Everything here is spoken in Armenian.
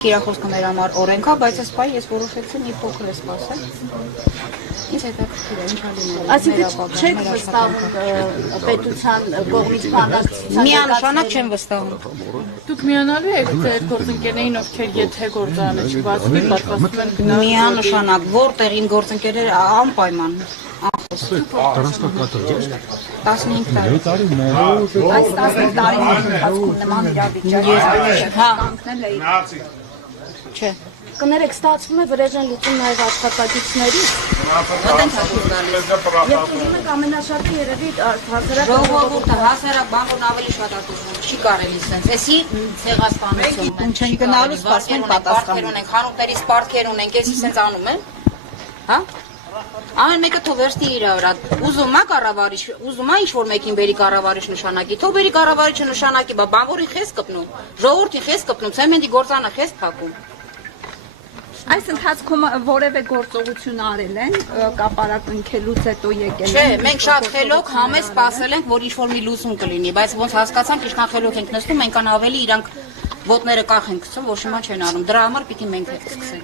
Իրախոսքը մեր համար օրենք է, բայց այս պահի ես որոշեցի մի փոքր է սպասել։ Ինձ հետաքրքիր է, ինչ ալիներ։ Այսինքն չեք վստահում պետության կողմից բանակցության։ Միանշանակ չեմ վստահում։ Դուք միանալու եք ձեր գործընկերներին, ովքեր եթե գործարանը չբացվի, պատրաստվում են գնալ։ Միանշանակ, որտեղ իմ գործընկերները անպայման։ Անխոս։ 15 տարի։ Այս 15 տարիների ընթացքում նման իրավիճակ Հա, կանգնել էի։ չէ։ Կներեք, ստացվում է վրեժեն լուծում նաև աշխատակիցների։ Ոտենց հաշուր գալիս։ Եվ ուզում եք ամենաշատը երևի հասարակ Ժողովուրդը հասարակ բանվորն ավելի շատ ատուցվում, չի կարելի սենց։ Էսի ցեղասպանություն են։ Չեն գնալու, սպասում են պատասխան ունենք, խանութներից պարտքեր ունենք, էսի սենց անում են։ Հա? Ամեն մեկը թող վերցնի իր վրա։ Ուզում է կառավարիչ, ուզում է ինչ-որ մեկին բերի կառավարիչ նշանակի, թող բերի կառավարիչը նշանակի, բա բանվորին խես կպնում, ժողովրդին խես կպնում, ցեմենտի գործանը խես փակում։ Այս ընթացքում որևէ գործողություն արել են կապարակնքելուց հետո եկել Չէ, մենք շատ խելոք համես սպասել ենք, որ ինչ-որ մի լուծում կլինի, բայց ոնց հասկացանք, ինչքան խելոք ենք նստում, այնքան ավելի իրանք ոտները կախ են գցում, որ շիմա չեն անում։ Դրա համար պիտի մենք հետ սկսենք։